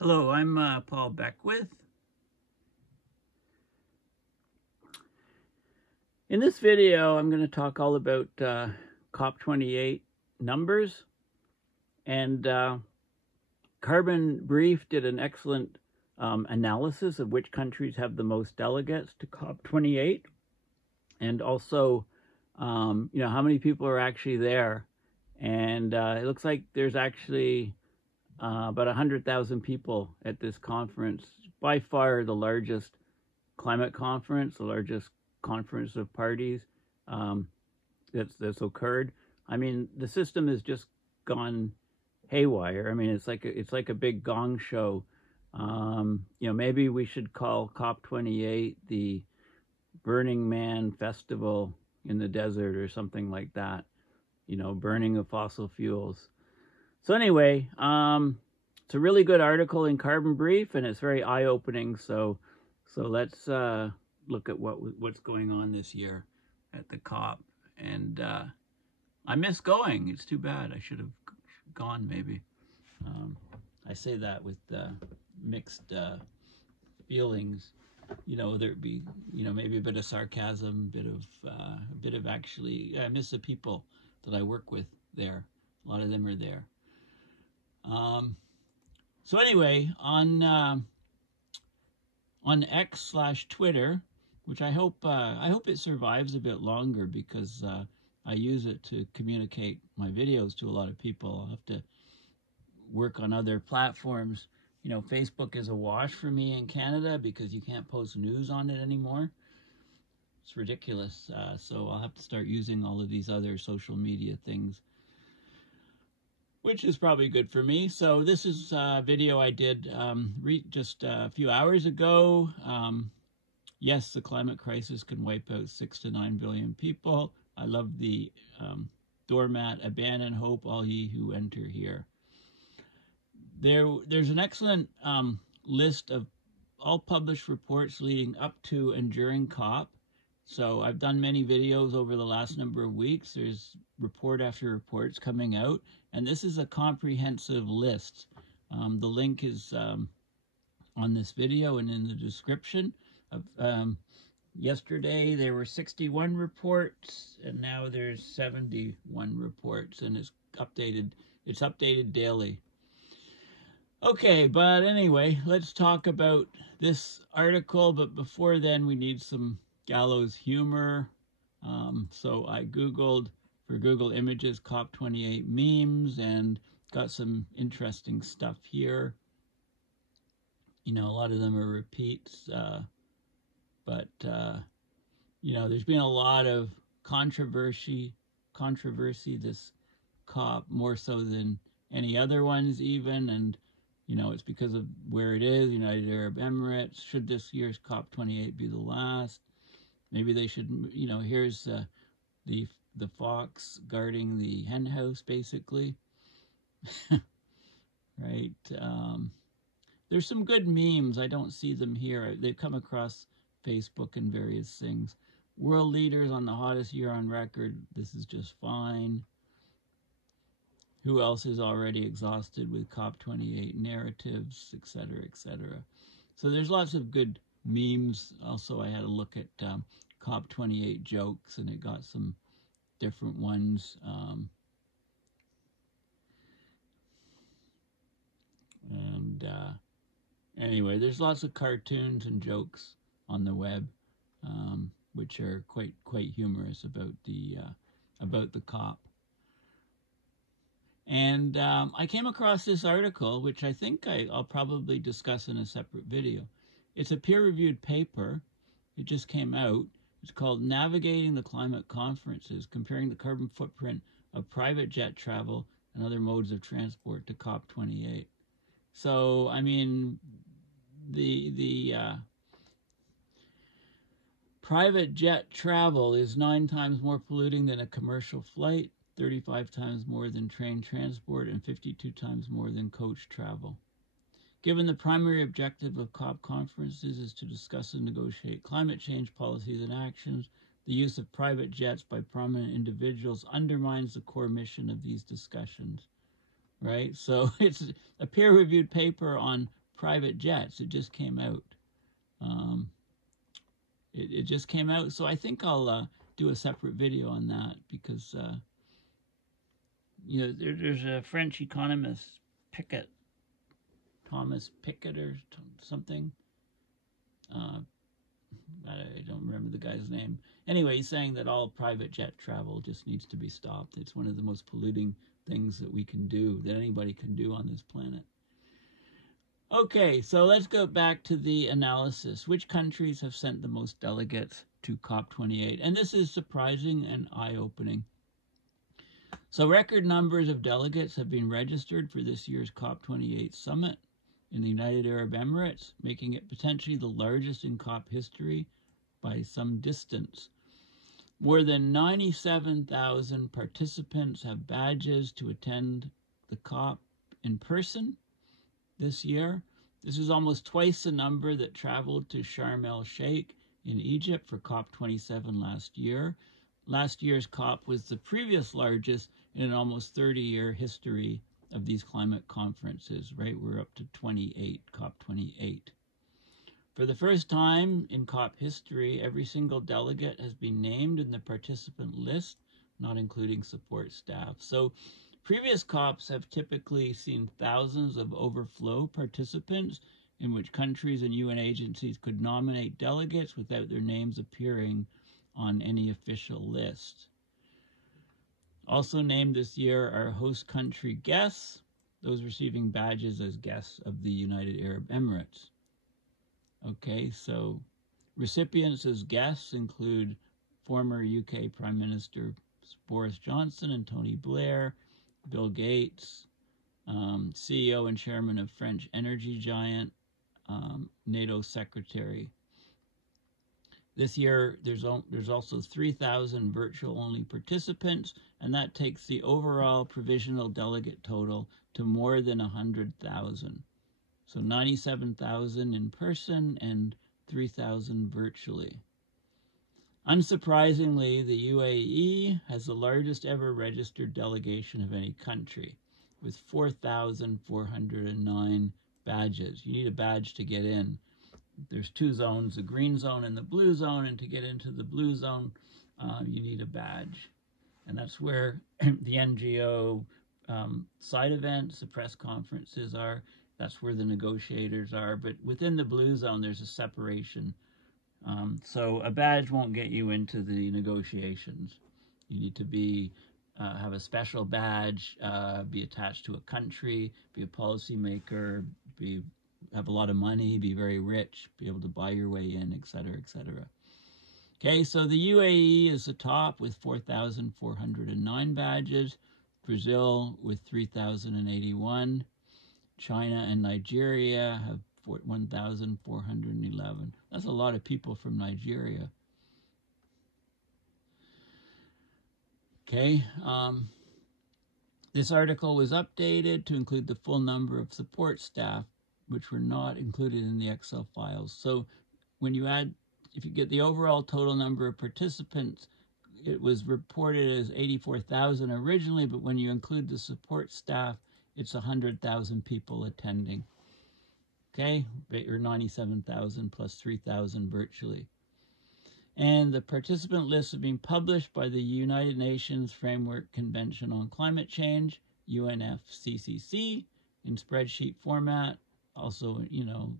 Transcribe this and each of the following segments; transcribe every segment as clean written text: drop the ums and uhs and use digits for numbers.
Hello, I'm Paul Beckwith. In this video, I'm going to talk all about COP28 numbers. And Carbon Brief did an excellent analysis of which countries have the most delegates to COP28. And also, how many people are actually there. And it looks like there's actually about 100,000 people at this conference, by far the largest climate conference, the largest conference of parties that's occurred. I mean, the system has just gone haywire. I mean, it's like a big gong show. Maybe we should call COP28 the Burning Man Festival in the desert or something like that. Burning of fossil fuels. So anyway, it's a really good article in Carbon Brief, and it's very eye-opening. So let's look at what's going on this year at the COP. And I miss going. It's too bad. I should have gone maybe. I say that with mixed feelings. There'd be maybe a bit of sarcasm, a bit of actually. I miss the people that I work with there. A lot of them are there. So anyway, on X/Twitter, which I hope it survives a bit longer, because I use it to communicate my videos to a lot of people. I'll have to work on other platforms. Facebook is a wash for me in Canada because you can't post news on it anymore. It's ridiculous. So I'll have to start using all of these other social media things, which is probably good for me. So this is a video I did just a few hours ago. Yes, the climate crisis can wipe out 6 to 9 billion people. I love the doormat, abandon hope, all ye who enter here. There's an excellent list of all published reports leading up to and during COP. So I've done many videos over the last number of weeks. There's report after reports coming out, and this is a comprehensive list. The link is on this video and in the description. Yesterday there were 61 reports, and now there's 71 reports, and it's updated daily. Okay, but anyway, let's talk about this article. But before then, we need some gallows humor. So I Googled for Google Images COP28 memes and got some interesting stuff here. A lot of them are repeats, but there's been a lot of controversy this COP, more so than any other ones even, and it's because of where it is, United Arab Emirates. Should this year's COP28 be the last? Maybe they should, here's the fox guarding the hen house, basically. Right? There's some good memes. I don't see them here. They've come across Facebook and various things. World leaders on the hottest year on record. This is just fine. Who else is already exhausted with COP28 narratives, etc., etc. So there's lots of good memes. Also, I had a look at COP28 jokes, and it got some different ones. Anyway, there's lots of cartoons and jokes on the web, which are quite humorous about the COP. And I came across this article, which I think I'll probably discuss in a separate video. It's a peer-reviewed paper. It just came out. It's called Navigating the Climate Conferences, Comparing the Carbon Footprint of Private Jet Travel and Other Modes of Transport to COP28. So, I mean, the private jet travel is 9 times more polluting than a commercial flight, 35 times more than train transport, and 52 times more than coach travel. Given the primary objective of COP conferences is to discuss and negotiate climate change policies and actions, the use of private jets by prominent individuals undermines the core mission of these discussions. Right? So it's a peer-reviewed paper on private jets. It just came out. It just came out, so I think I'll do a separate video on that because you know, there's a French economist, Thomas Piketty or something. I don't remember the guy's name. Anyway, he's saying that all private jet travel just needs to be stopped. It's one of the most polluting things that we can do, that anybody can do on this planet. Okay, so let's go back to the analysis. Which countries have sent the most delegates to COP28? And this is surprising and eye-opening. So record numbers of delegates have been registered for this year's COP28 summit in the United Arab Emirates, making it potentially the largest in COP history by some distance. More than 97,000 participants have badges to attend the COP in person this year. This is almost twice the number that traveled to Sharm el-Sheikh in Egypt for COP27 last year. Last year's COP was the previous largest in an almost 30-year history of these climate conferences, right? We're up to 28, COP28. For the first time in COP history, every single delegate has been named in the participant list, not including support staff. So previous COPs have typically seen thousands of overflow participants in which countries and UN agencies could nominate delegates without their names appearing on any official list. Also named this year are host country guests, those receiving badges as guests of the United Arab Emirates. Okay, so recipients as guests include former UK Prime Minister Boris Johnson and Tony Blair, Bill Gates, CEO and chairman of French energy giant, NATO secretary. This year, there's also 3,000 virtual-only participants, and that takes the overall provisional delegate total to more than 100,000. So 97,000 in person and 3,000 virtually. Unsurprisingly, the UAE has the largest ever registered delegation of any country, with 4,409 badges. You need a badge to get in. There's two zones, the green zone and the blue zone, and to get into the blue zone, you need a badge. And that's where the NGO side events, the press conferences are. That's where the negotiators are. But within the blue zone, there's a separation. So a badge won't get you into the negotiations. You need to be have a special badge, be attached to a country, be a policymaker, have a lot of money, be very rich, be able to buy your way in, etc., etc. Okay, so the UAE is the top with 4,409 badges, Brazil with 3,081, China and Nigeria have 1,411. That's a lot of people from Nigeria. Okay, this article was updated to include the full number of support staff, which were not included in the Excel files. So when you add, if you get the overall total number of participants, it was reported as 84,000 originally, but when you include the support staff, it's 100,000 people attending. Okay, or 97,000 plus 3,000 virtually. And the participant lists have been published by the United Nations Framework Convention on Climate Change, UNFCCC, in spreadsheet format, also, you know,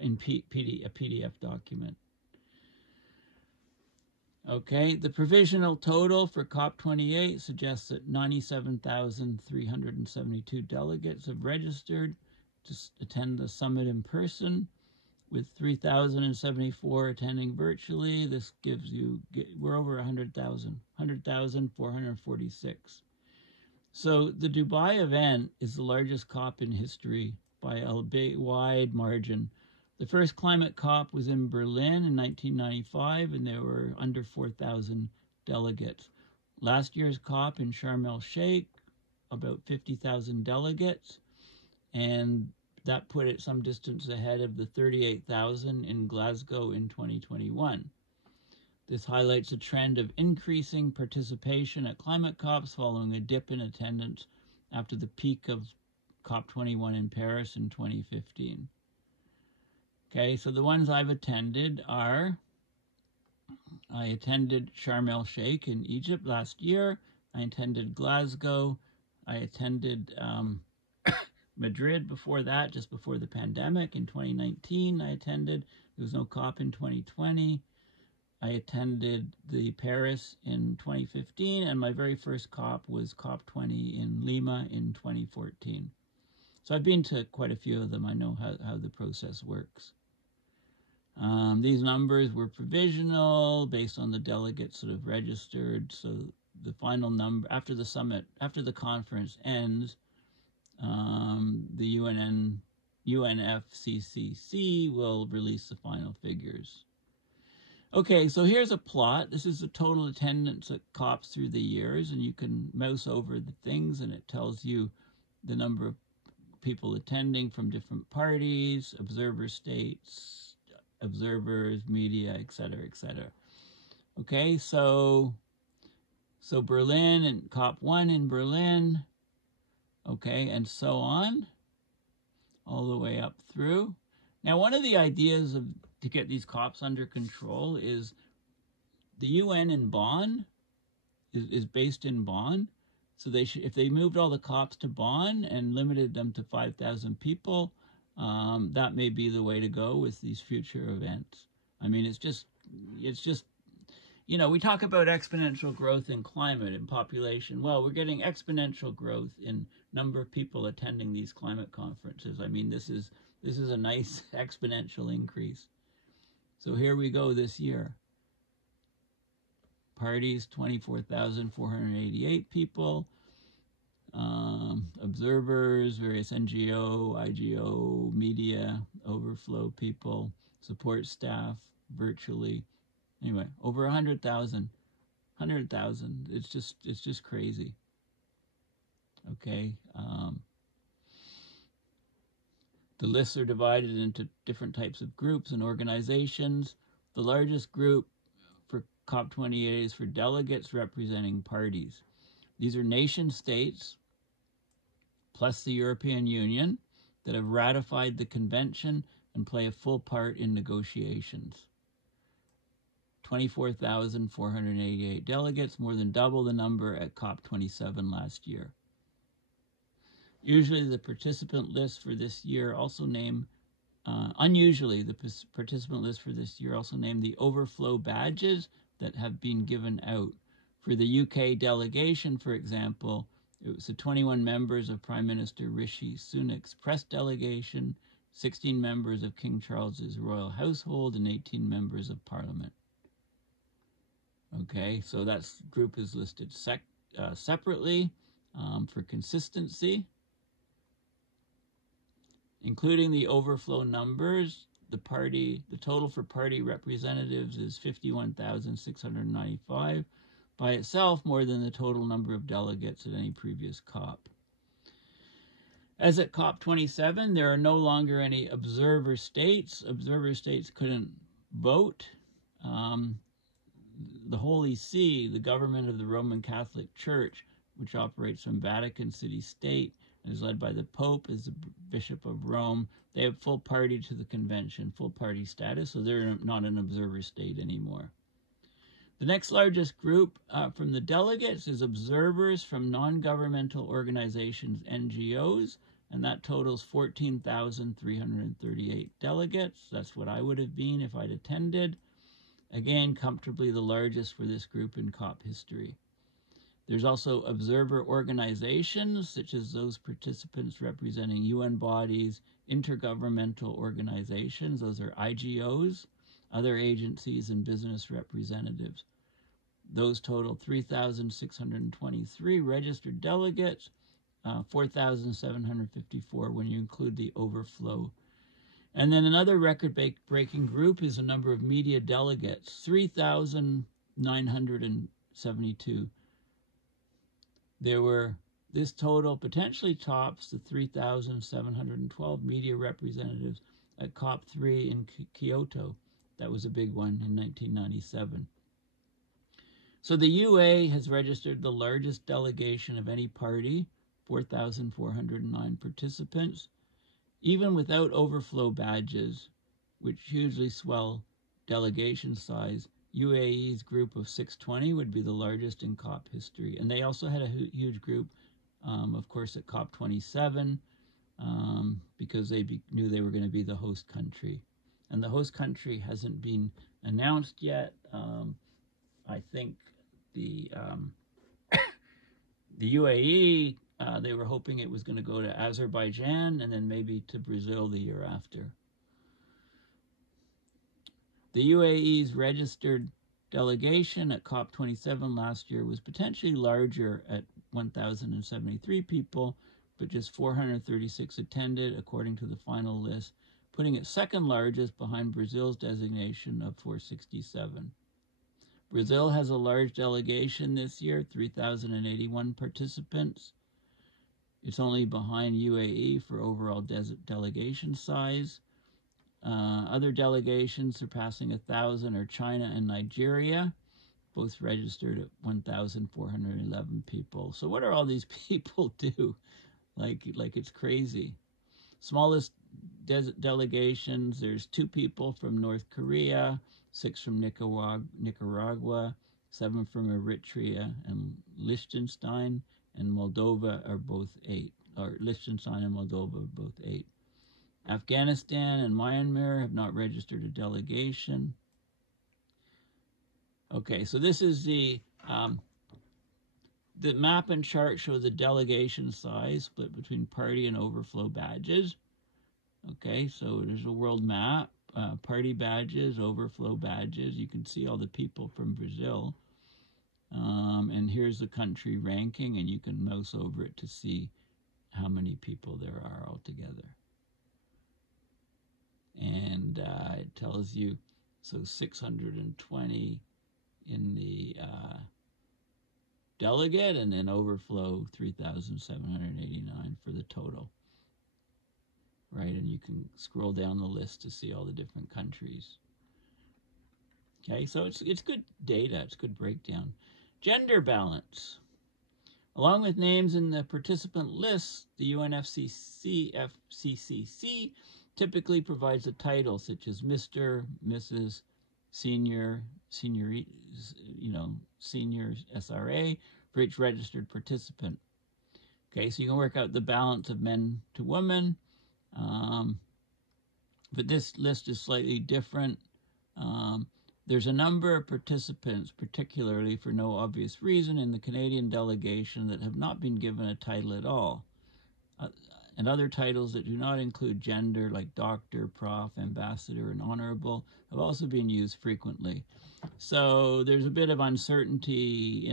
in a PDF document. Okay, the provisional total for COP28 suggests that 97,372 delegates have registered to attend the summit in person, with 3,074 attending virtually. This gives you, we're over 100,000, 100,446. So the Dubai event is the largest COP in history by a big, wide margin. The first climate COP was in Berlin in 1995, and there were under 4,000 delegates. Last year's COP in Sharm el-Sheikh, about 50,000 delegates, and that put it some distance ahead of the 38,000 in Glasgow in 2021. This highlights a trend of increasing participation at climate COPs following a dip in attendance after the peak of COP21 in Paris in 2015. Okay, so the ones I've attended are, I attended Sharm el-Sheikh in Egypt last year. I attended Glasgow. I attended Madrid before that, just before the pandemic in 2019. I attended. There was no COP in 2020. I attended the Paris in 2015, and my very first COP was COP20 in Lima in 2014. So I've been to quite a few of them. I know how the process works. These numbers were provisional based on the delegates sort of registered. So the final number, after the summit, after the conference ends, the UNFCCC will release the final figures. Okay, so here's a plot. This is the total attendance at COPs through the years, and you can mouse over the things, and it tells you the number of people attending from different parties, observer states, observers, media, etc., etc. Okay, so Berlin and COP1 in Berlin, okay, and so on, all the way up through. Now, one of the ideas to get these COPs under control is the UN in Bonn is based in Bonn. So if they moved all the COPs to Bonn and limited them to 5,000 people, that may be the way to go with these future events. I mean, it's just, you know, we talk about exponential growth in climate and population. Well, we're getting exponential growth in number of people attending these climate conferences. I mean, this is a nice exponential increase. So here we go this year. Parties, 24,488 people. Observers, various NGO, IGO, media, overflow people, support staff, virtually. Anyway, over 100,000. 100,000. It's just crazy. Okay. The lists are divided into different types of groups and organizations. The largest group for COP28 is for delegates representing parties. These are nation states, plus the European Union, that have ratified the convention and play a full part in negotiations. 24,488 delegates, more than double the number at COP27 last year. Usually the participant list for this year also name, unusually the participant list for this year also named the overflow badges that have been given out. For the UK delegation, for example, it was the 21 members of Prime Minister Rishi Sunak's press delegation, 16 members of King Charles's royal household, and 18 members of Parliament. Okay, so that group is listed separately for consistency. Including the overflow numbers, the total for party representatives is 51,695. By itself, more than the total number of delegates at any previous COP. As at COP27, there are no longer any observer states. Observer states couldn't vote. The Holy See, the government of the Roman Catholic Church, which operates from Vatican City State and is led by the Pope as the Bishop of Rome, they have full party to the convention, full party status, so they're not an observer state anymore. The next largest group from the delegates is observers from non-governmental organizations, NGOs, and that totals 14,338 delegates. That's what I would have been if I'd attended. Again, comfortably the largest for this group in COP history. There's also observer organizations, such as those participants representing UN bodies, intergovernmental organizations, those are IGOs, other agencies, and business representatives. Those total 3,623 registered delegates, 4,754 when you include the overflow. And then another record-breaking group is the number of media delegates, 3,972. This total potentially tops the 3,712 media representatives at COP3 in Kyoto. That was a big one in 1997. So the UA has registered the largest delegation of any party 4,409 participants. Even without overflow badges, which hugely swell delegation size, UAE's group of 620 would be the largest in COP history. And they also had a huge group, of course, at COP27, because they knew they were going to be the host country. And the host country hasn't been announced yet. I think the UAE, they were hoping it was going to go to Azerbaijan and then maybe to Brazil the year after. The UAE's registered delegation at COP27 last year was potentially larger at 1,073 people, but just 436 attended according to the final list, putting it second largest behind Brazil's designation of 467. Brazil has a large delegation this year, 3,081 participants. It's only behind UAE for overall delegation size. Other delegations surpassing 1,000 are China and Nigeria, both registered at 1,411 people. So what do all these people do? Like it's crazy. Smallest delegations, there's 2 people from North Korea, 6 from Nicaragua, 7 from Eritrea, and Liechtenstein and Moldova are both 8. Or Liechtenstein and Moldova are both 8. Afghanistan and Myanmar have not registered a delegation. Okay, so this is the map and chart show the delegation size split between party and overflow badges. Okay, so there's a world map, party badges, overflow badges. You can see all the people from Brazil. And here's the country ranking, and you can mouse over it to see how many people there are altogether. And it tells you, so 620 in the delegate, and then overflow 3,789 for the total. Right, and you can scroll down the list to see all the different countries. Okay, so it's good data, it's good breakdown. Gender balance. Along with names in the participant lists, the UNFCCC typically provides a title such as Mr., Mrs., Senior, Senior SRA for each registered participant. Okay, so you can work out the balance of men to women. But this list is slightly different. There's a number of participants, particularly for no obvious reason, in the Canadian delegation that have not been given a title at all. And other titles that do not include gender, like doctor, prof, ambassador, and honorable, have also been used frequently. So there's a bit of uncertainty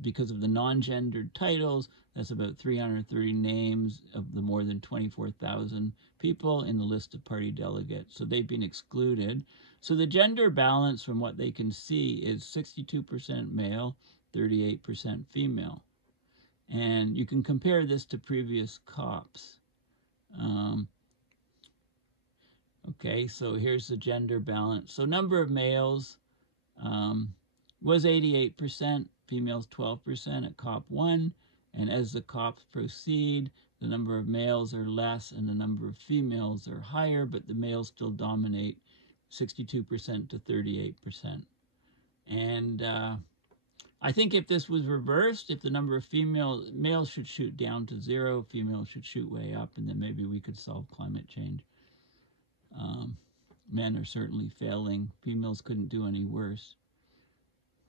because of the non-gendered titles. That's about 330 names of the more than 24,000 people in the list of party delegates. So they've been excluded. So the gender balance from what they can see is 62% male, 38% female. And you can compare this to previous COPs. Okay, so here's the gender balance. So number of males was 88%, females 12% at COP1. And as the COPs proceed, the number of males are less and the number of females are higher, but the males still dominate 62% to 38%. And I think if this was reversed, if the number of males should shoot down to 0, females should shoot way up, and then maybe we could solve climate change. Men are certainly failing. Females couldn't do any worse.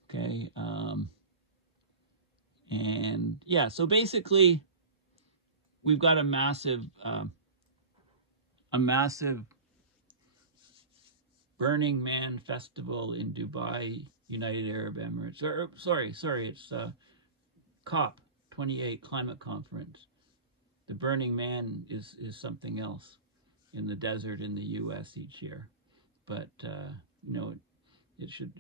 Okay. And yeah, so basically we've got a massive Burning Man festival in Dubai, United Arab Emirates. Or, sorry, it's COP28 Climate Conference. The Burning Man is something else in the desert in the U.S. each year. But, it should,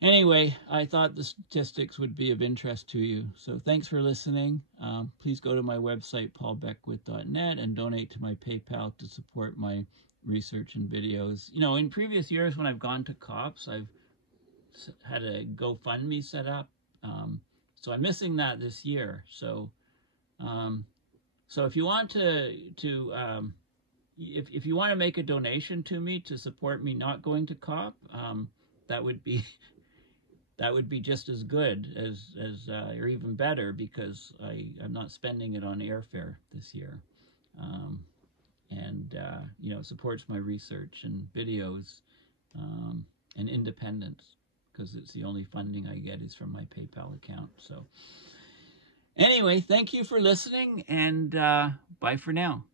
Anyway, I thought the statistics would be of interest to you. So thanks for listening. Please go to my website, paulbeckwith.net, and donate to my PayPal to support my research and videos. In previous years when I've gone to COPs, I've had a GoFundMe set up So I'm missing that this year. So so if you want if you want to make a donation to me to support me not going to COP, that would be just as good as or even better, because I'm not spending it on airfare this year, and you know, it supports my research and videos and independence, because it's the only funding I get is from my PayPal account. So anyway, thank you for listening, and bye for now.